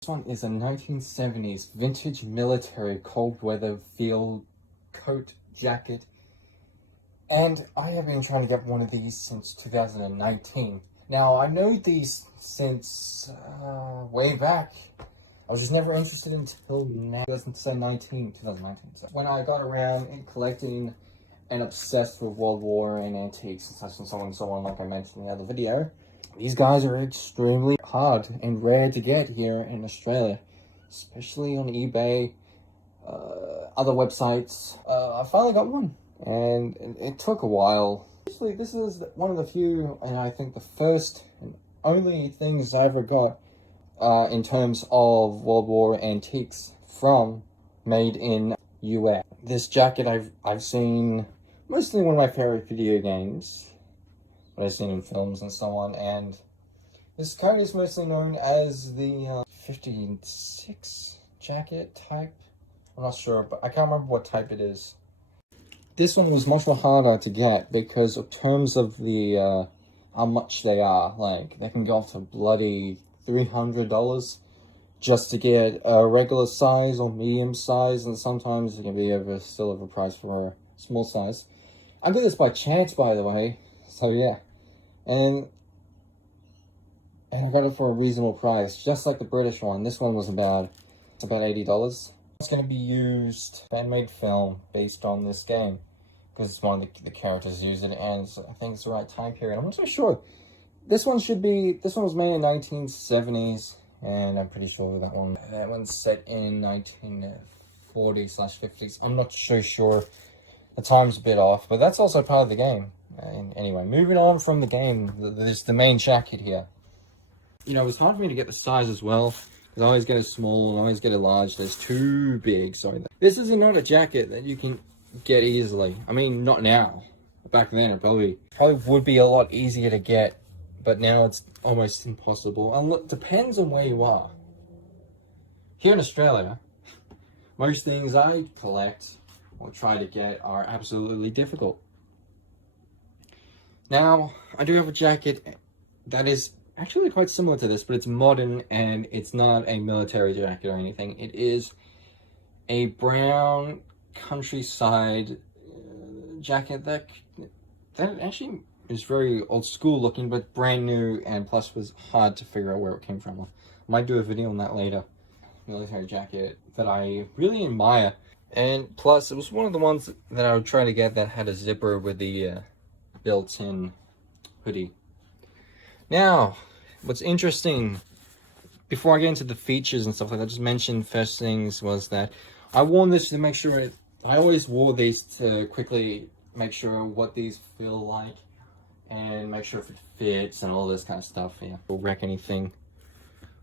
This one is a 1970s vintage military cold weather field coat jacket. And I have been trying to get one of these since 2019. Now, I know these since way back. I was just never interested until now, 2019. So when I got around in collecting and obsessed with World War and antiques and such and so on, like I mentioned in the other video, these guys are extremely hard and rare to get here in Australia, especially on eBay, other websites. I finally got one, and it took a while. Actually, this is one of the few, and I think the first and only things I ever got in terms of World War antiques from made in US. This jacket I've seen mostly in one of my favorite video games, what I've seen in films and so on, and this coat is mostly known as the 56 jacket type. I'm not sure, but I can't remember what type it is. This one was much more harder to get because of terms of the how much they are. Like, they can go up to bloody $300 just to get a regular size or medium size, and sometimes it can be still overpriced for a small size. I got this by chance, by the way, so yeah. And I got it for a reasonable price, just like the British one. This one was about $80. It's going to be used fan-made film based on this game, because it's one of the characters use it, and I think it's the right time period. I'm not so sure. This one was made in 1970s, and I'm pretty sure that one's set in 1940s/50s. I'm not so sure. The time's a bit off, but that's also part of the game. And anyway, moving on from the game, there's the main jacket here. You know, it was hard for me to get the size as well, because I always get a small and I always get a large. There's too big. Sorry. This is not a jacket that you can get easily. I mean, not now. Back then, it probably would be a lot easier to get, but now it's almost impossible. And look, depends on where you are. Here in Australia, most things I collect or try to get are absolutely difficult. Now, I do have a jacket that is actually quite similar to this, but it's modern and it's not a military jacket or anything. It is a brown countryside jacket that actually is very old school looking, but brand new, and plus was hard to figure out where it came from. I might do a video on that later. Military jacket that I really admire, and plus it was one of the ones that I would try to get that had a zipper with the built-in hoodie. Now, what's interesting, before I get into the features and stuff like that, I just mentioned first things was that I wore this to make sure I always wore these to quickly make sure what these feel like and make sure if it fits and all this kind of stuff. Yeah, will wreck anything,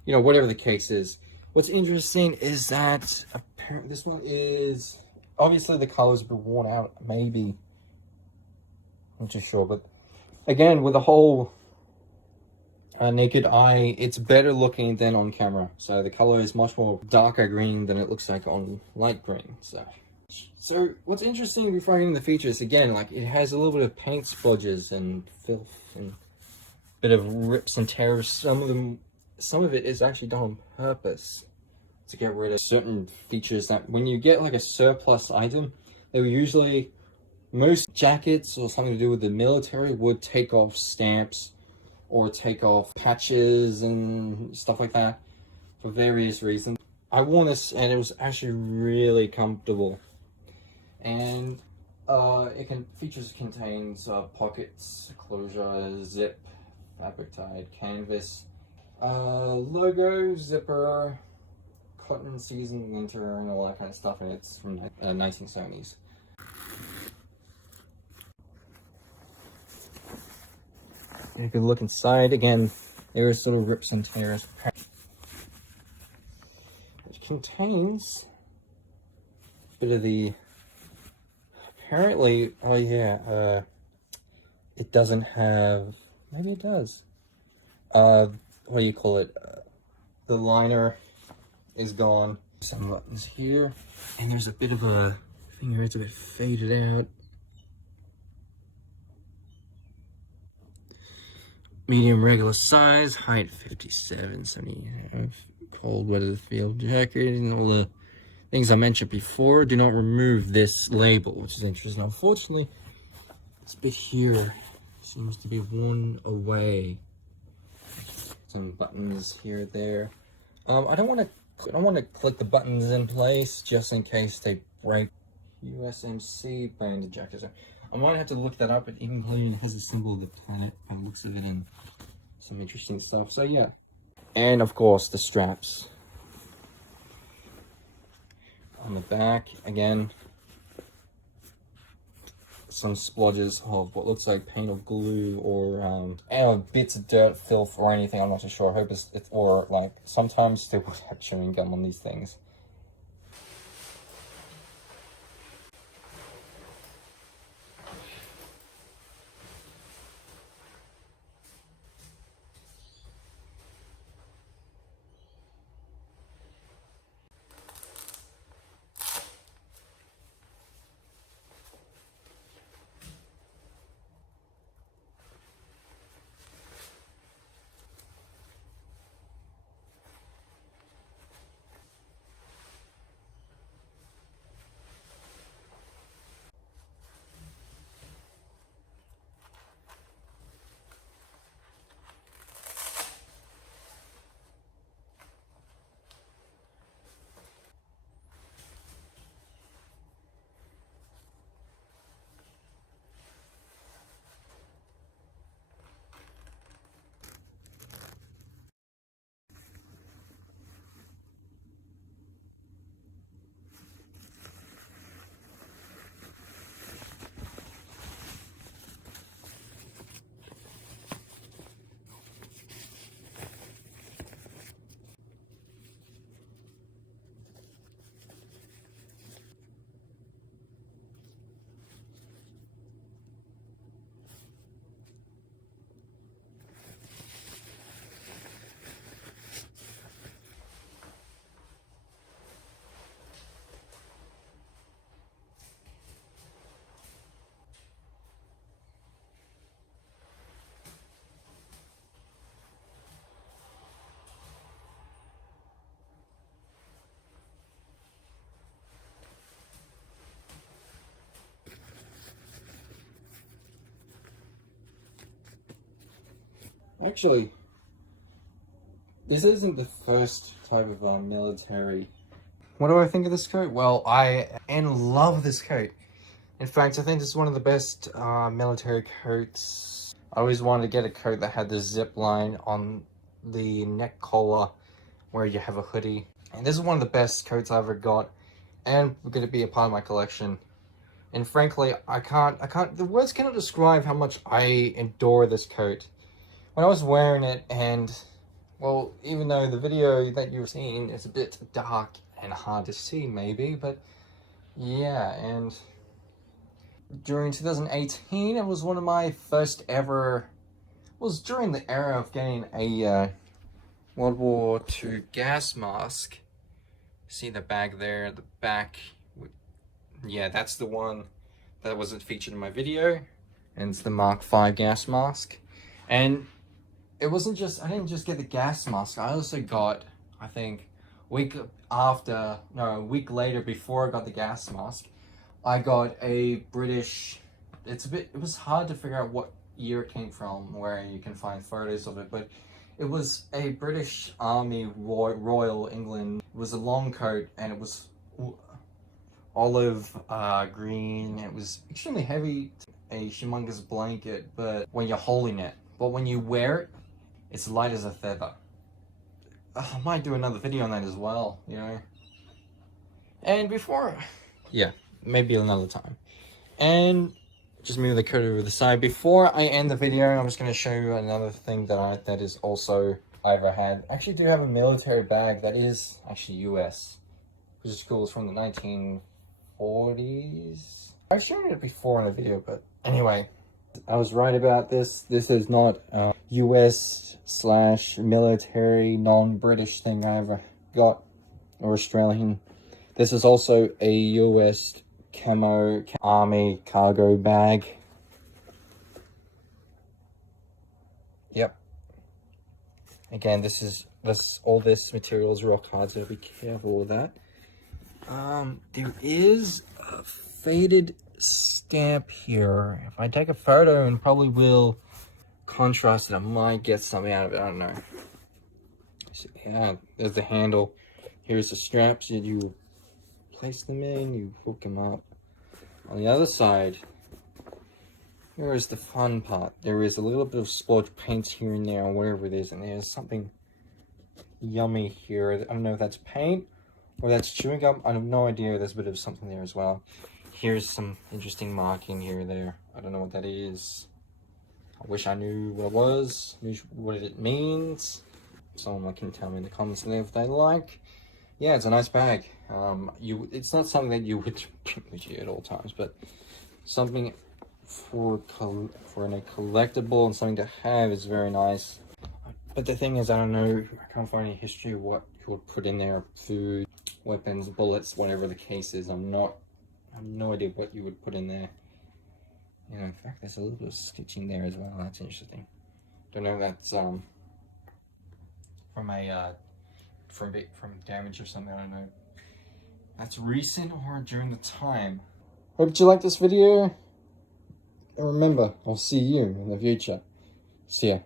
you know, whatever the case is. What's interesting is that apparently this one is, obviously the colors have been worn out, maybe, I'm not too sure, but again, with the whole naked eye, it's better looking than on camera. So the color is much more darker green than it looks like on light green. So what's interesting before I get into the features, again, like it has a little bit of paint splodges and filth and a bit of rips and tears. Some of it is actually done on purpose to get rid of certain features that when you get like a surplus item, they were usually, most jackets or something to do with the military would take off stamps or take off patches and stuff like that for various reasons. I wore this and it was actually really comfortable. And features contains pockets, closure, zip, fabric tied, canvas, logo, zipper, cotton, season, winter, and all that kind of stuff. And it's from 1970s. If you look inside, again, there are sort of rips and tears. It contains a bit of the, apparently, oh yeah, it doesn't have, maybe it does. What do you call it? The liner is gone. Some buttons here, and there's a bit of a thing here, it's a bit faded out. Medium regular size, height 57, 70, cold weather field jacket and all the things I mentioned before. Do not remove this label, which is interesting. Unfortunately, this bit here seems to be worn away. Some buttons here, there. I don't want to click the buttons in place just in case they break. USMC banded jacket. So I might have to look that up. It even has a symbol of the planet by the looks of it and some interesting stuff. So yeah. And of course the straps. On the back, again, some splodges of what looks like paint or glue or bits of dirt, filth, or anything. I'm not too sure. I hope it's or like sometimes they would have chewing gum on these things. Actually, this isn't the first type of military. What do I think of this coat? Well, I love this coat. In fact, I think this is one of the best military coats. I always wanted to get a coat that had the zip line on the neck collar where you have a hoodie. And this is one of the best coats I ever got, and going to be a part of my collection. And frankly, the words cannot describe how much I adore this coat. When I was wearing it, and well, even though the video that you've seen is a bit dark and hard to see maybe, but yeah, and during 2018, it was one of my first ever, it was during the era of getting a World War II gas mask. See the bag there, the back, yeah, that's the one that wasn't featured in my video, and it's the Mark V gas mask. And it wasn't just, I didn't just get the gas mask, I also got, I think, a week later before I got the gas mask, I got a British, it was hard to figure out what year it came from, where you can find photos of it, but it was a British Army Royal England. It was a long coat, and it was olive green. It was extremely heavy, a humongous blanket, but when you're holding it, but when you wear it, it's light as a feather. I might do another video on that as well, you know. And yeah, maybe another time. And just move the coat over the side. Before I end the video, I'm just going to show you another thing that is also I ever had. I actually do have a military bag that is actually US, which is cool. It's from the 1940s. I've shown it before in a video, but anyway, I was right about this. This is not a US/military non-British thing I ever got, or Australian. This is also a US camo army cargo bag. Yep. Again, this all this material is rock hard, so be careful with that. There is a faded stamp here. If I take a photo and probably will contrast it, I might get something out of it. I don't know. So, yeah, there's the handle. Here's the straps that you place them in, you hook them up. On the other side, here is the fun part. There is a little bit of splodge paint here and there, or whatever it is, and there's something yummy here. I don't know if that's paint or that's chewing gum. I have no idea. There's a bit of something there as well. Here's some interesting marking here and there. I don't know what that is. I wish I knew what it was, what it means. Someone can tell me in the comments if they like. Yeah, it's a nice bag. It's not something that you would bring with you at all times, but something for a collectible and something to have is very nice. But the thing is, I don't know, I can't find any history of what you would put in there. Food, weapons, bullets, whatever the case is. I have no idea what you would put in there. You know, in fact, there's a little bit of stitching there as well. That's interesting. Don't know if that's from damage or something. I don't know. That's recent or during the time. Hope you liked this video. And remember, I'll see you in the future. See ya.